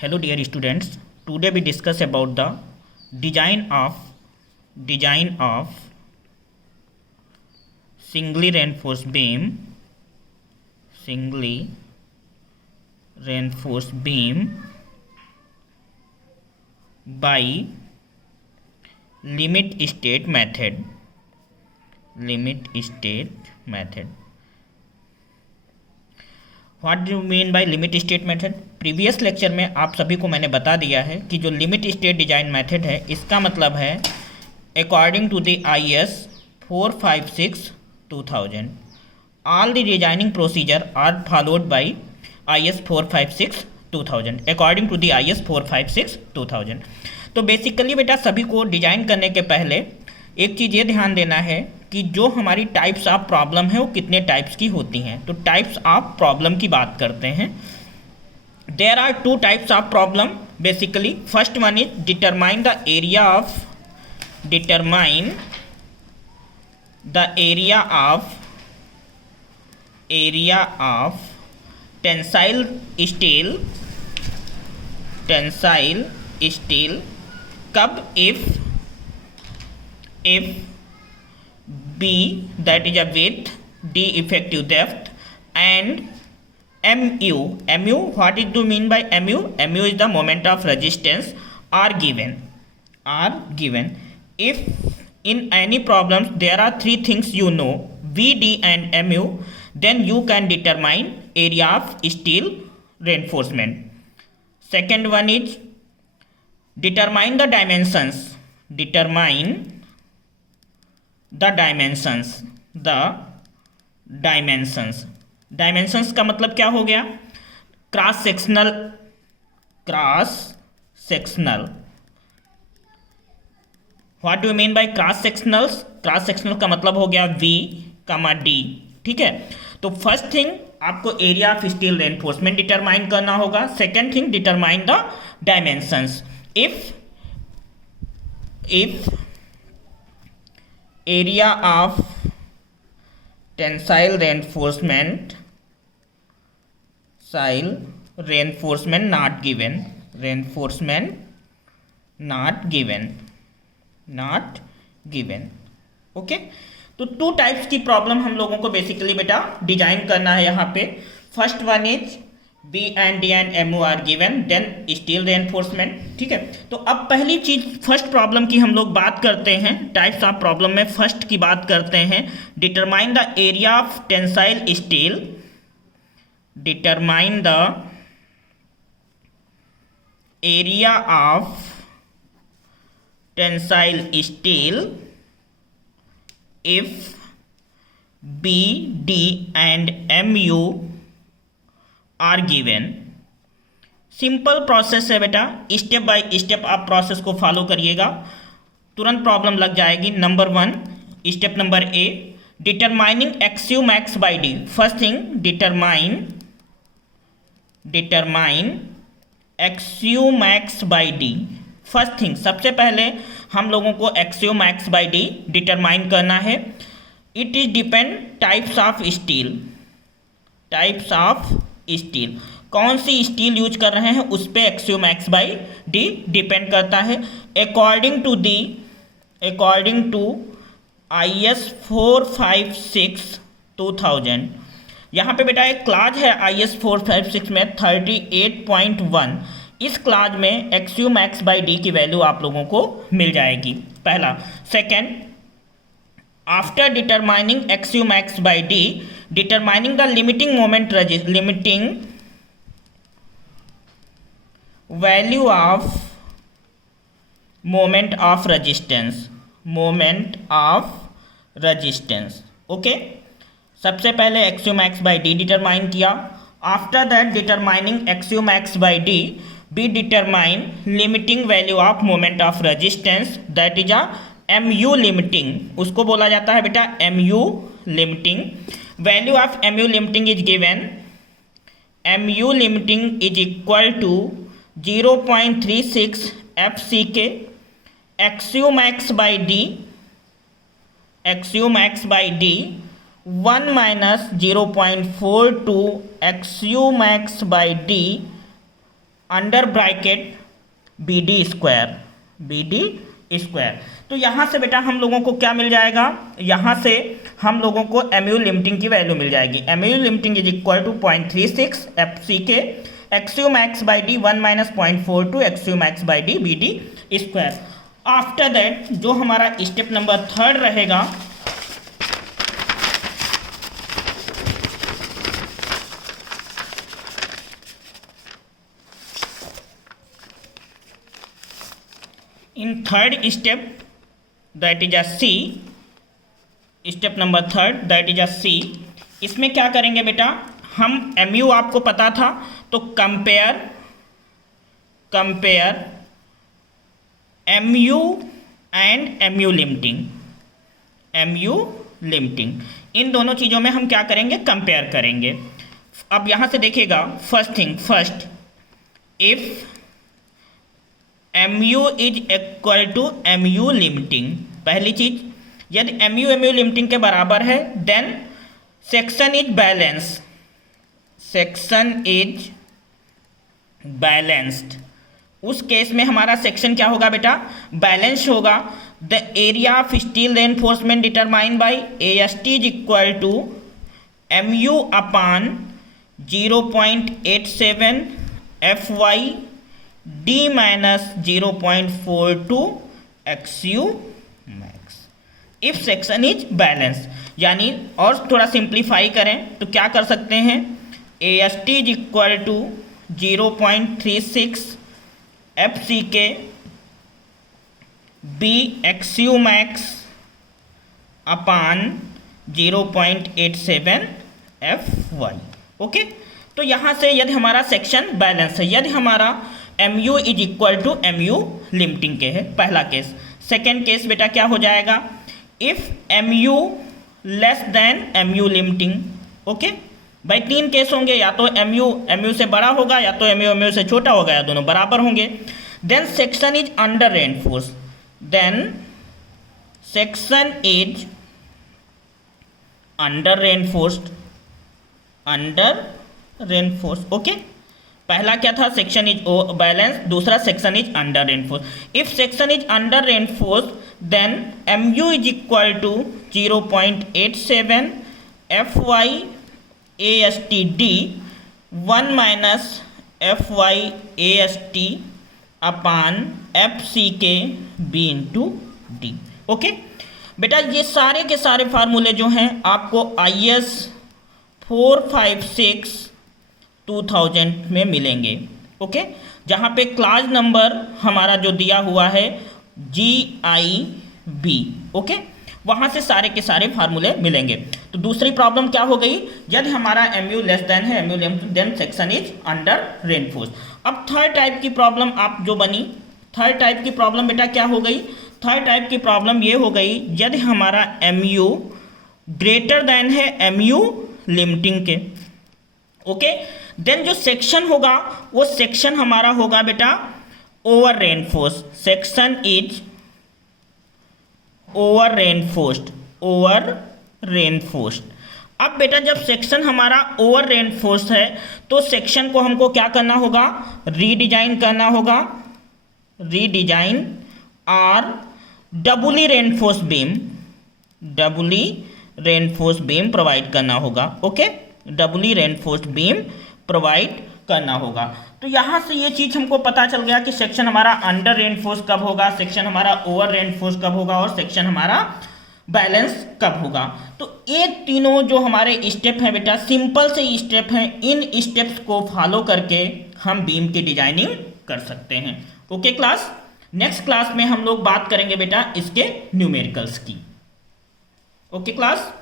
Hello dear students, today we discuss about the design of singly reinforced beam by limit state method. What do mean by limit state method. Previous lecture में आप सभी को मैंने बता दिया है कि जो लिमिट स्टेट डिजाइन मेथड है इसका मतलब है according to the IS 456-2000 all the designing procedure are followed by IS 456-2000 according to the IS 456-2000। तो बेसिकली बेटा सभी को डिजाइन करने के पहले एक चीज़ ये ध्यान देना है कि जो हमारी टाइप्स ऑफ प्रॉब्लम है वो कितने टाइप्स की होती हैं। तो टाइप्स ऑफ प्रॉब्लम की बात करते हैं। There are two types of problem basically. First one is determine the area of tensile steel कब if B, that is a width, D effective depth, and mu, what is to mean by mu is the moment of resistance are given. If in any problems there are three things you know, V, D and mu, then you can determine area of steel reinforcement. Second one is determine the dimensions. Dimensions का मतलब क्या हो गया? Cross sectional. What do mean by cross sectional का मतलब हो गया V, D। ठीक है, तो फर्स्ट थिंग आपको area of steel reinforcement determine करना होगा। Second thing determine the dimensions. If area of tensile reinforcement not given। Okay, तो टू टाइप्स की प्रॉब्लम हम लोगों को बेसिकली बेटा डिजाइन करना है यहाँ पे। First one is B and D and MO are given, then steel reinforcement. ठीक है, तो अब पहली चीज फर्स्ट प्रॉब्लम की हम लोग बात करते हैं। टाइप्स ऑफ प्रॉब्लम में फर्स्ट की बात करते हैं। Determine the area of tensile steel. Determine the area of tensile steel if B, D and MU are given. Simple process है बेटा, स्टेप बाय स्टेप आप प्रोसेस को फॉलो करिएगा, तुरंत प्रॉब्लम लग जाएगी। Number 1, step number A, determining X U max by D. First thing determine X U max by D. First thing सबसे पहले हम लोगों को एक्सयू मैक्स बाय डी डिटरमाइन करना है। It is depend types of steel, कौन सी स्टील यूज कर रहे हैं उस पे एक्सयू मैक्स बाई डी डिपेंड करता है। अकॉर्डिंग टू IS 456-2000 यहाँ पे बेटा एक क्लाज है IS 456 में 38.1। इस क्लाज में एक्सयू मैक्स बाई डी की वैल्यू आप लोगों को मिल जाएगी, पहला। Second, after determining X U max by D, determining the limiting value of moment of resistance। Okay, सबसे पहले एक्सयू मैक्स बाई डी डिटरमाइन किया। After that determining X U max by D, be determine limiting value of moment of resistance, that is MU limiting. उसको बोला जाता है बेटा MU limiting. Value of MU limiting is given. MU limiting is equal to 0.36 FCK XU max by D 1 minus 0.42 XU max by D under bracket B D square. तो यहाँ से बेटा हम लोगों को क्या मिल जाएगा, यहाँ से हम लोगों को MU लिमिटिंग की वैल्यू मिल जाएगी। MU लिमिटिंग इज इक्वल टू 0.36 FC के XU max by D 1 minus 0.42 XU max by D BD square. After that जो हमारा स्टेप नंबर 3 रहेगा, in third step that is a C, step number 3 that is a C। इसमें क्या करेंगे बेटा, हम MU आपको पता था तो compare MU and MU limiting, इन दोनों चीज़ों में हम क्या करेंगे, कंपेयर करेंगे। अब यहाँ से देखिएगा, first if MU is equal to MU लिमिटिंग, पहली चीज यदि MU लिमिटिंग के बराबर है देन सेक्शन इज बैलेंस्ड। उस केस में हमारा सेक्शन क्या होगा बेटा, बैलेंस होगा। The area of steel reinforcement determine by AST is equal to MU upon 0.87 FY D minus 0.42 XU max if section is balance. यानी और थोड़ा सिंप्लीफाई करें तो क्या कर सकते हैं, AST is equal to 0.36 FC के B XU max upon 0.87 FY। Okay, तो यहाँ से यदि हमारा सेक्शन बैलेंस है, यदि हमारा MU is equal to MU लिमिटिंग के है, पहला केस। सेकेंड केस बेटा क्या हो जाएगा, if MU less then MU limiting. Okay भाई, 3 केस होंगे, या तो MU से बड़ा होगा, या तो MU से छोटा होगा, या दोनों बराबर होंगे। Then section is under reinforce, under reinforce. Okay, पहला क्या था, सेक्शन इज बैलेंस, दूसरा section is under reinforce. If section is under reinforce then MU is equal to 0.87 FY AST D 1 minus FY AST upon FC के B into D। Okay बेटा, ये सारे के सारे फार्मूले जो हैं आपको IS 456 2000 में मिलेंगे। ओके, जहाँ पे क्लास नंबर हमारा जो दिया हुआ है GIB। ओके, वहाँ से सारे के सारे फार्मूले मिलेंगे। तो दूसरी प्रॉब्लम क्या हो गई, यदि हमारा MU लेस देन है MU then section is under reinforce. अब थर्ड टाइप की प्रॉब्लम आप जो बनी, थर्ड टाइप की प्रॉब्लम बेटा क्या हो गई, थर्ड टाइप की प्रॉब्लम ये हो गई, यदि हमारा MU ग्रेटर देन है MU लिमिटिंग के। ओके, देन जो सेक्शन होगा वो सेक्शन हमारा होगा बेटा over reinforce, section is over reinforced. अब बेटा जब सेक्शन हमारा ओवर रेनफोर्स है तो सेक्शन को हमको क्या करना होगा, रीडिजाइन करना होगा, रीडिजाइन और डबली रेनफोर्स बीम प्रोवाइड करना होगा। ओके, डबली रेनफोर्स्ड बीम प्रोवाइड करना होगा। तो यहाँ से ये चीज़ हमको पता चल गया कि सेक्शन हमारा अंडर रेनफोर्स कब होगा, सेक्शन हमारा ओवर रेनफोर्स कब होगा और सेक्शन हमारा बैलेंस कब होगा। तो ये तीनों जो हमारे स्टेप हैं बेटा, सिंपल से स्टेप हैं, इन स्टेप्स को फॉलो करके हम बीम की डिजाइनिंग कर सकते हैं। ओके क्लास, नेक्स्ट क्लास में हम लोग बात करेंगे बेटा इसके न्यूमेरिकल्स की। Okay class.